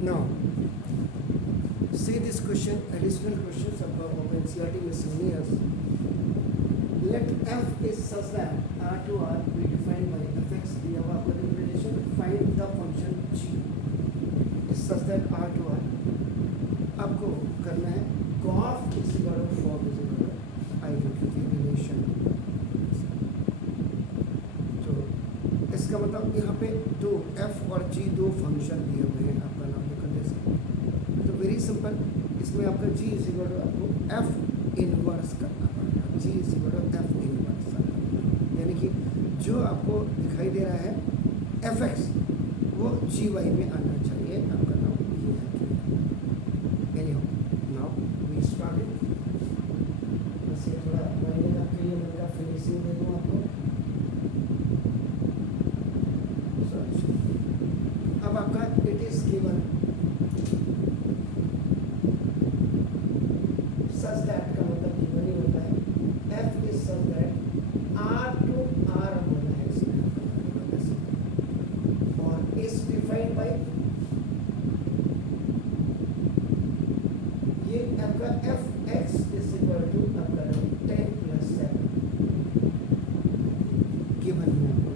Now, see this question, additional questions of NCERT miscellaneous. Let f is such that r to r be defined by fx दिया हुआ आपका relation. Find the function g is such that r to r. आपको करना है gof is equal to form is equal to identity relation. तो इसका मतलब यहाँ पे दो f और g दो फंक्शन दिए हुए हैं. आपका नाम लिख दे. तो वेरी सिंपल, इसमें आपका g इज इक्वल टू आपको f इनवर्स करना पड़ेगा. g is equal to f inverse, यानी कि जो आपको दिखाई दे रहा है fx वो gy में आना चाहिए. आपका नाम ये है. Anyhow, now we started. बस ये थोड़ा मैंने आपके लिए मेरा फिनिशिंग दे दूँ आपको. अब आपका it is given such that का मतलब गिवन ही होता है. f is such that r to r होना है इसमें और इज डिफाइंड बाय ये आपका f x is equal to आपका 10 प्लस 7 गिवन है आपको.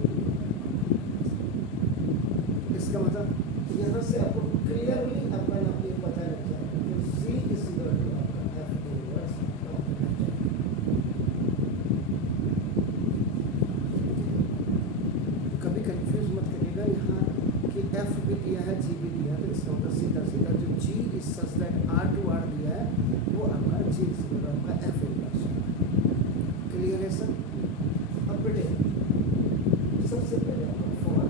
इसका मतलब यहाँ से आपको क्लियरली आपका नाम ये पता लग जाएगा कि सी इज इक्वल टू आपका एफ इनवर्स. कभी कंफ्यूज मत करिएगा यहाँ कि एफ भी दिया है जी भी दिया है. तो इसका मतलब सीधा सीधा जो g is such that are to R दिया है वो आपका जी इज इक्वल टू आपका एफ इनवर्स. क्लियर है सर? अब बेटे सबसे पहले आपका फॉर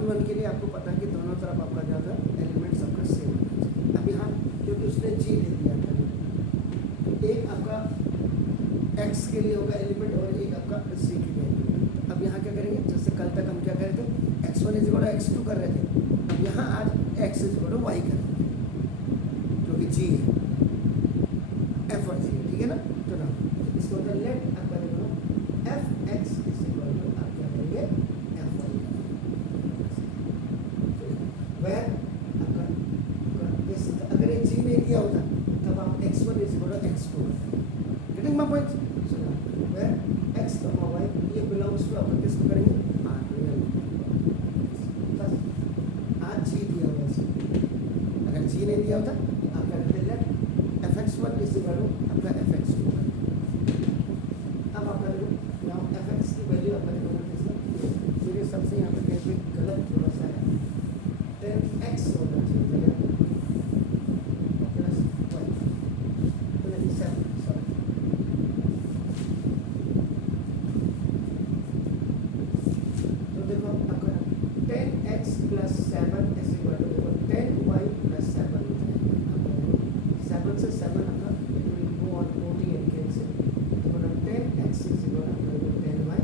1 के लिए आपको पता है कि दोनों तरफ आपका ज़्यादा एलिमेंट्स आपका सेम होना चाहिए. अब यहाँ क्योंकि उसने जी दे दिया था तो एक आपका एक्स के लिए होगा एलिमेंट और एक आपका सी के लिए एलिमेंट. अब यहाँ क्या करेंगे, जैसे कल तक हम क्या कर रहे थे x1 is equal to x2 कर रहे थे. अब यहाँ आज x is equal to y करेंगे क्योंकि जी है एफ और जी है. ठीक है ना? तो ना इसको मतलब लेट आपका देखो f x is equal to आप क्या करेंगे एफ वाई. वेर आपका अगर ये जी नहीं दिया होता तब आप x1 is equal to x2 getting my point. सुनो वेर x कमा y ये बिलोंग्स टू आपका किसको करेंगे r. बस आज जी दिया हुआ है. अगर जी नहीं दिया होता आप क्या करते late fx1 is equal to आपका fx2. अब आपका देखो यहाँ fx की वैल्यू आपका देखो मेरे सबसे यहाँ पे कहीं पे गलत थोड़ा सा है. 10x होना चाहिए प्लस y 7. सॉरी तो देखो आपका 10x plus 7 is equal to देखो 10y प्लस 7 हो जाएगा. 7 से 7 आपका it will go on 40 and cancel. तो मतलब 10x is equal to 10y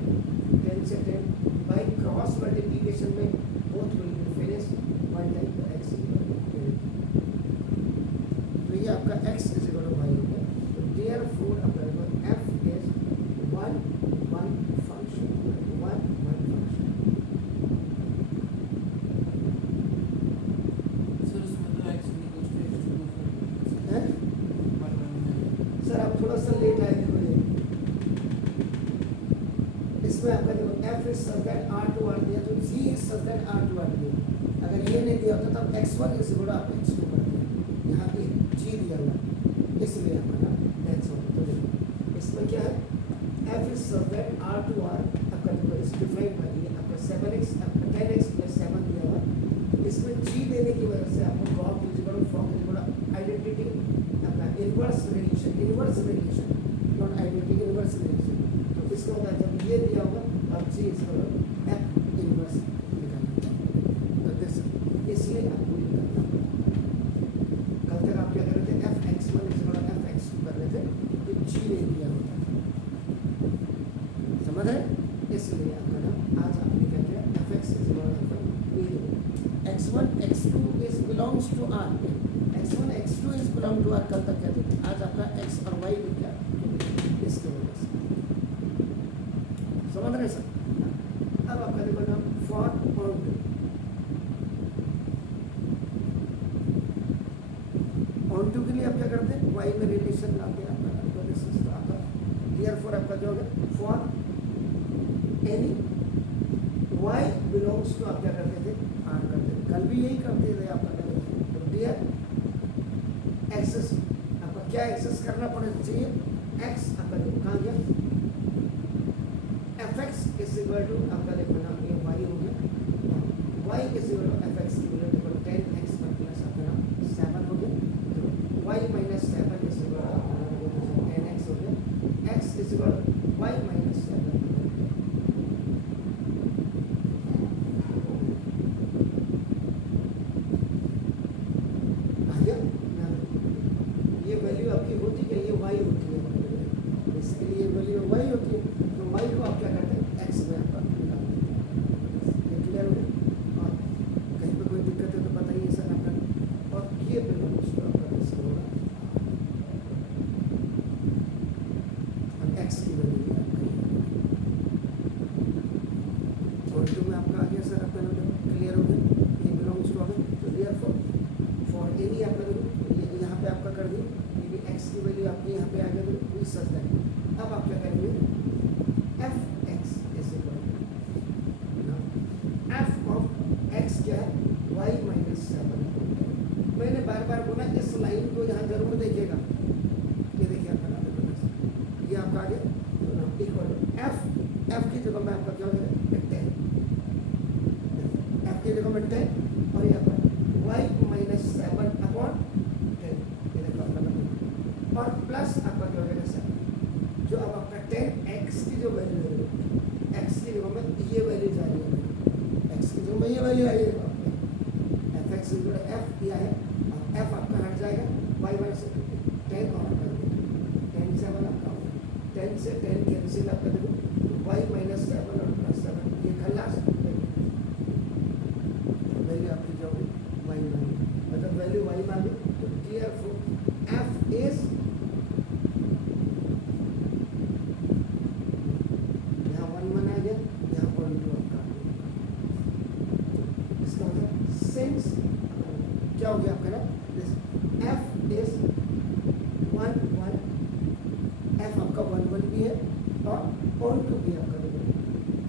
10 से 10 बाय क्रॉस मल्टीप्लिकेशन में both will be finish 1 time x equal to. तो ये आपका x is equal to y हो गया. तो देयरफॉर आपका f is 1 function 1 function. Sir आप थोड़ा सा लेट आए थे. इसमें आपका देखो f is such that r to r दिया तो g is such that r to r दिया. अगर ये नहीं दिया होता तब x1 इज इक्वल टू आप x2 करते हैं. यहाँ पे g दिया हुआ इसलिए आपका ना दैट्स ऑल. तो देखो इसमें क्या है f is such that r to r आपका देखो इस डिफाइंड बाय ये आपका 7x 10x प्लस 7 दिया हुआ. इसमें g देने की वजह से आपको कॉफ is equal to form is equal to identity आपका inverse relation not identity inverse relation. तो इसका मतलब जब ये दिया होगा अब g is equal to f inverse निकालना. तो दिस इसलिए आपको ये करना पड़ेगा. कल तक आप क्या कर रहे थे f(x1) is equal to f(x2) कर रहे थे तो g नहीं दिया होता. समझ रहे? इसलिए आपका ना आज आपने क्या किया f(x) is equal to x1 x2 is belongs to r. x1 x2 is belong to r कल तक कहते थे. आज आपका x और y भी क्या इसके वजह से समझ रहे सर? अब आपका देखो ना फॉर ऑन टू के लिए आप क्या करते हैं, वाई में रिलेशन लाते हैं आपका दिस तो आपका देयरफॉर आपका क्या होगा, for any y belongs to आप क्या करते थे, आर करते थे, कल भी यही करते थे आपका। तो डियर एक्सेस आपका क्या एक्सेस करना पड़ना चाहिए, एक्स आपका देखो कहाँ गया, f x is equal to आपका देखो ना ये वाई हो गया, y is equal to f x की वैल्यू देखो 10x पर प्लस आपका 7 हो गया, तो y minus 7 is equal to 10x हो गया, x is equal to y minus 7 आ गया। ये वैल्यू आपकी होती है, ये y होती है, इसके लिए वैल्यू y होती है, तो y को आप क्या करते हैं x में आपका निकाल देते हैं। ये क्लियर हो गया? और कहीं पे कोई दिक्कत है तो बताइए सर आपका। और ये बिलोंग्स टू आपका इसको होगा x की वैल्यू और टू में आपका आ गया सर आपका क्लियर हो गया, ये बिलोंग्स टू आपका। तो देयरफॉर फॉर एनी आपका ये यहाँ पे आपका कर दिया, ये भी x की वैल्यू आपकी यहाँ पे आ गया, तो इस सच है। अब आप क्या करेंगे, F x is equal F of x क्या है, वाई माइनस 7। मैंने बार बार बोला इस लाइन को यहाँ जरूर देखिएगा, ये देखिए आपका नाम देखो, ये आपका आ गया इक्वल टू एफ, एफ की जगह में आपका क्या हो गया 10, एफ की जगह में 10 और ये आपका वाई माइनस 7 अपॉन 10, ये देखो आपका नाम और प्लस आपका क्या हो गया 7, जो अब आपका 10x की जो वैल्यू है, x की जगह में ये वैल्यू जा रही है, x की जगह में ये वैल्यू आई है, एफ एक्स एफ दिया है और f आपका हट जाएगा, y माइनस 10 और 10 7 आपका होगा, 10 से 10 कैंसिल आपका देखो y माइनस 7 और प्लस 7 ये खल्लास वैल्यू आपकी जो होगी y में, मतलब वैल्यू y में आ गई। तो देयरफॉर f इज क्या हो गया आपका ना, एफ इज 1 1, एफ आपका 1 1 भी है और ऑन टू भी आपका देखो,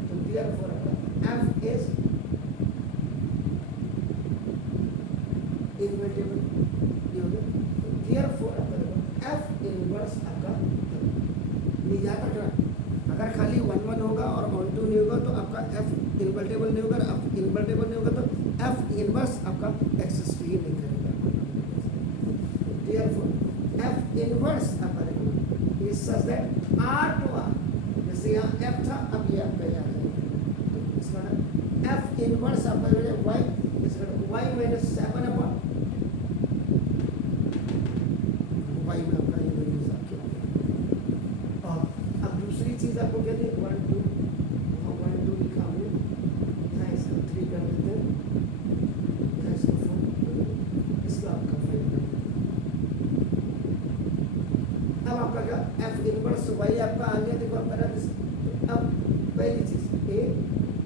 तो देयरफॉर आपका एफ इज इनवर्टेबल, ये हो गया। तो देयरफॉर आपका देखो एफ इनवर्स आपका नहीं याद रखना, अगर खाली 1 1 होगा और ऑन टू नहीं होगा तो आपका एफ इनवर्टेबल नहीं होगा, एफ इनवर्टेबल नहीं होगा तो एफ इनवर्स आपका एक्सिस्ट ही नहीं करेगा। देयरफॉर एफ इनवर्स आपका देखो is such that are to r, जैसे यहाँ एफ था अब ये आपका यहाँ जाएगा, तो इसका ना एफ इनवर्स आपका जो है वाई, इसका वाई माइनस 7 अपॉन वाई में आपका ये वैल्यूज आपके। और अब दूसरी चीज आपको कहते हैं 1 2 1 2 लिखा हमने, यहाँ इसको 3 कर देते हैं, इसका आपका फाइंड करना। अब आपका क्या एफ इनवर्स वाई आपका आ गया, देखो आपका ना, तो अब पहली चीज ए,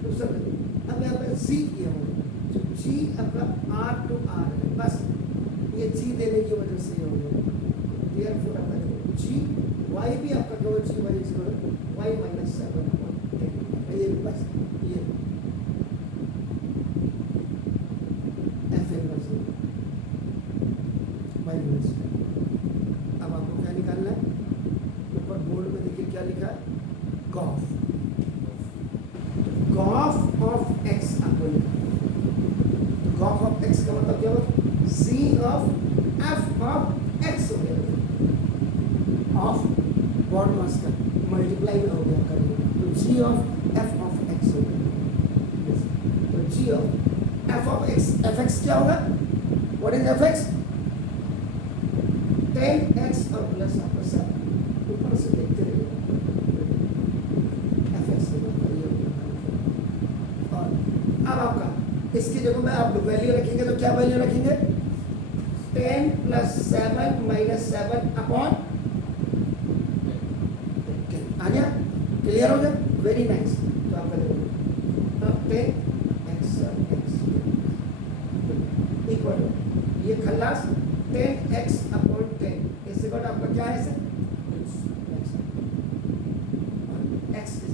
दूसरा अब यहाँ पे सी किया हुआ, जो जी आपका आर टू आर है, बस ये जी देने की वजह से ये हो गया। देयरफॉर आपका देखो जी वाई भी आपका जो g y is y minus 7 upon 10, ये भी बस ये एफ इनवर्स वाई माइनस 10। अब आपको क्या निकालना है, ऊपर बोर्ड में देखिए क्या लिखा है, गॉफ, गॉफ ऑफ एक्स आपको निकालना, तो गॉफ ऑफ एक्स का मतलब क्या होगा, सी ऑफ एफ ऑफ एक्स हो गया, ऑफ बॉर्ड मास का मल्टीप्लाई में हो गया करेंगे, तो g of f of x हो गया, तो g of f of x, f x क्या होगा, what is F x, 10x और प्लस आपका 7, ऊपर से देखते रहिए एफ एक्स और अब आपका इसकी जगह में आप वैल्यू रखेंगे तो क्या वैल्यू रखेंगे, 10 प्लस 7 माइनस 7 अपॉन 10 आ गया, क्लियर हो गया। Very nice. तो आपका देखो अब 10x इक्वल ये खल्लास 10x/10 इससे बड़ा आपका क्या है सर x इज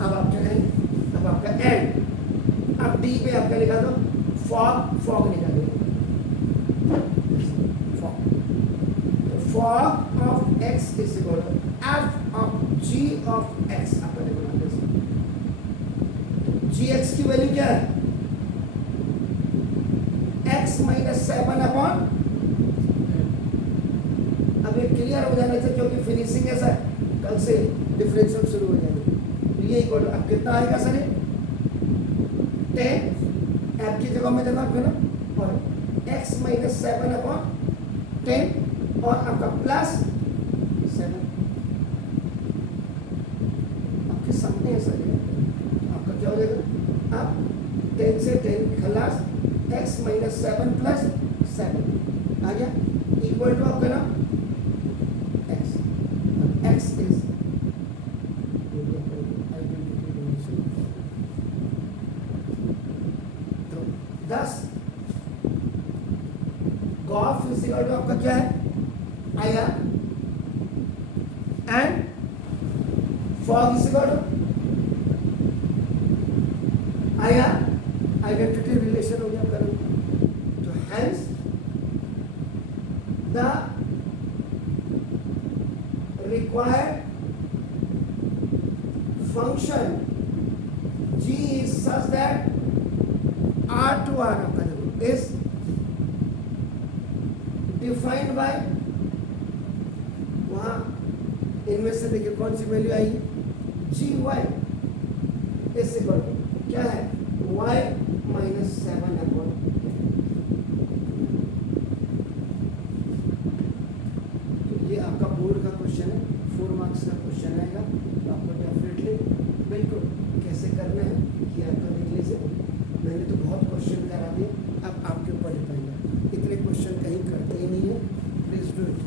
अब आप क्या करें, अब आपका एंड, अब डी पे आपका लिखा दो फॉग निकालो, fog of x is equal to f of g of x। आपका देखो gx की वैल्यू क्या है x माइनस 7/। अब ये क्लियर हो जाना चाहिए क्योंकि फिनिशिंग है सर, कल से डिफरेंशियल शुरू हो जाएगा। ये इक्वल टू अब कितना आएगा सर 10 f की जगह में देना आपको ना, और x माइनस 7/10 और आपका प्लस 7 आपके सामने है सर। आपका क्या हो जाएगा, अब 10 से 10 खलास x माइनस 7 प्लस 7 आ गया इक्वल टू आपका ना x इज तो 10 गॉफ इज इक्वल टू आपका क्या है आया, and fog is equal to आया, आइडेंटिटी रिलेशन हो गया करो। तो hence the required function g is such that r to r is defined by, वहां इनमें से देखिए कौन सी वैल्यू आई g y is equal to क्या है y माइनस 7/। ये आपका बोर्ड का क्वेश्चन है, 4 मार्क्स का क्वेश्चन आएगा, तो आपको डेफिनेटली बिल्कुल कैसे करना है कि आपका देख लीजिए। मैंने तो बहुत क्वेश्चन करा दिए, अब आपके ऊपर डिपेंड है, इतने क्वेश्चन कहीं करते ही नहीं है, प्लीज डू इट।